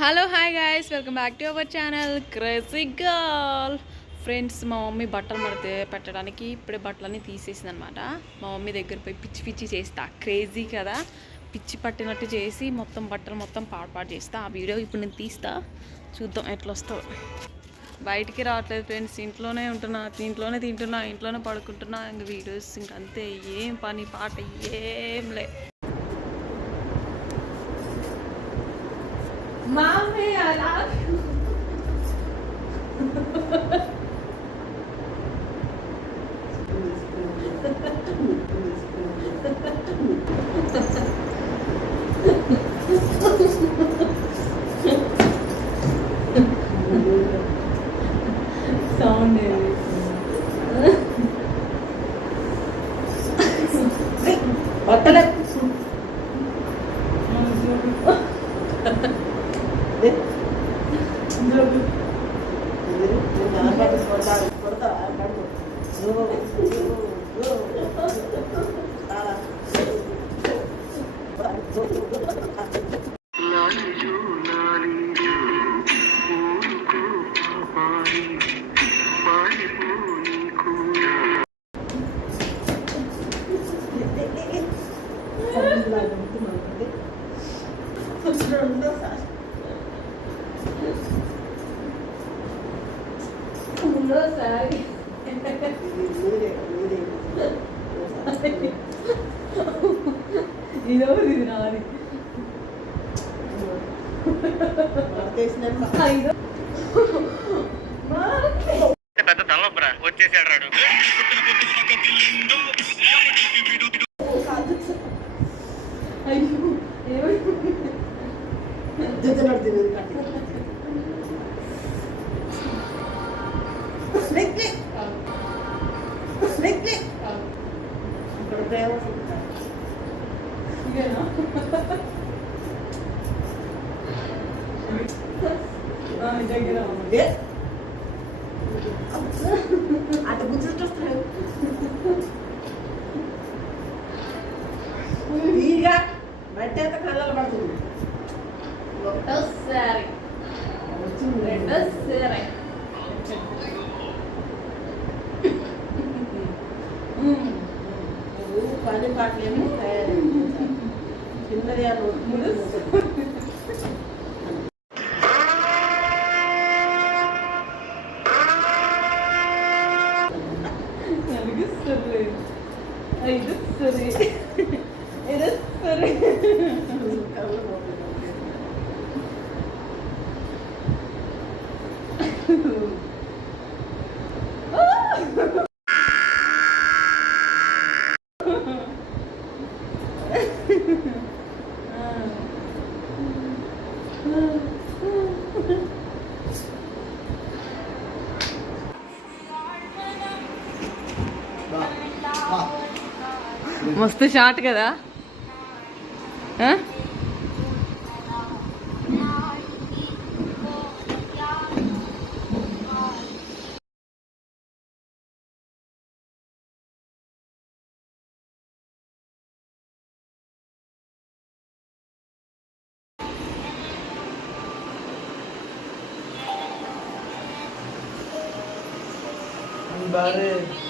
Hello hi guys, welcome back to our channel crazy girl. Friends, మా mummy బట్టలు మడితే పెట్టడానికి ఇప్పుడే బట్టలన్నీ తీసేసింది అనమాట. మా మమ్మీ దగ్గర పోయి పిచ్చి పిచ్చి చేస్తా, క్రేజీ కదా, పిచ్చి పట్టినట్టు చేసి మొత్తం బట్టలు మొత్తం పాడు చేస్తా. ఆ వీడియో ఇప్పుడు నేను తీస్తా, చూద్దాం ఎట్లా వస్తావు. బయటికి రావట్లేదు ఫ్రెండ్స్, ఇంట్లోనే ఉంటున్నా, ఇంట్లోనే తింటున్నా, ఇంట్లోనే పడుకుంటున్నా. ఇంక వీడియోస్ ఇంక అంతే, ఏం పని పాట ఏం లే. Mommy, I love you. Sound బట్టలే సారీ ఇదెవరు, ఇది నాది. పెద్ద తలనొప్పరా వచ్చేసాడు రాడు. అటు గుర్తు వస్తున్నాడు వీగా బట్టి అంత కళ్ళలు పడుతుంది. ఒకటోసారి రెండోసారి పని పాటలేమో చిన్నది ఇది సరే, ఇది సరే. మస్తు షార్ట్ కదా. బాగా